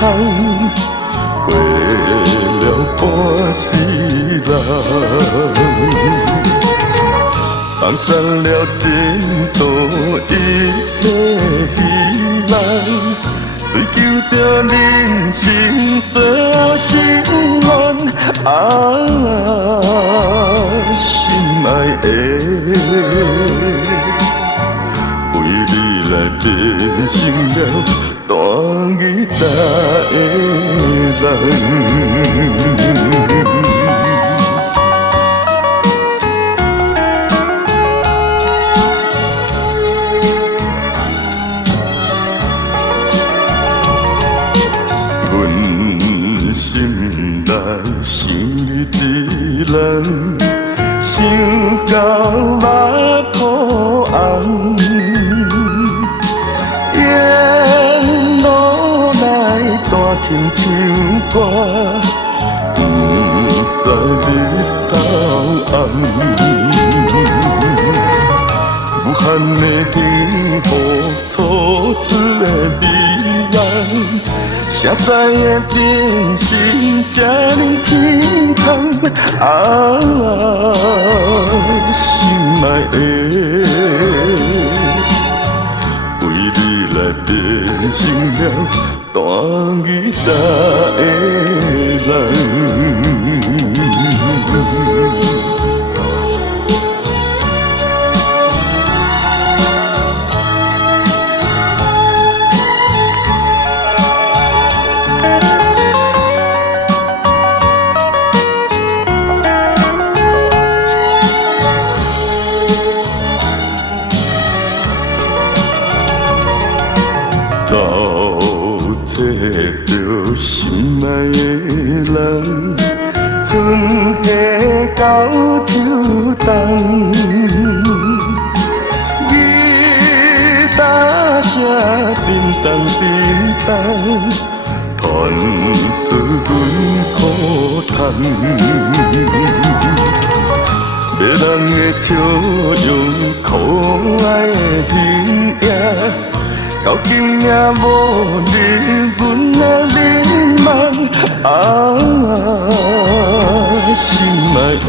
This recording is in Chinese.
空，过了半世人。放散了前途，一切希望，追求着人生最心愿。心爱的，为你来变成了大义大的人。阮心内想你一人，想到目眶红，沿路来大听唱歌，不知日头暗。无限的幸福，初次的美梦。谁知影变心这呢天空？心爱的，为你来变成了大义大的人。找着心爱的人，春夏到秋冬，吉他声叮当叮当，传出阮苦痛。迷人的笑容，可爱的形影。到今也无离阮的美梦，心爱的。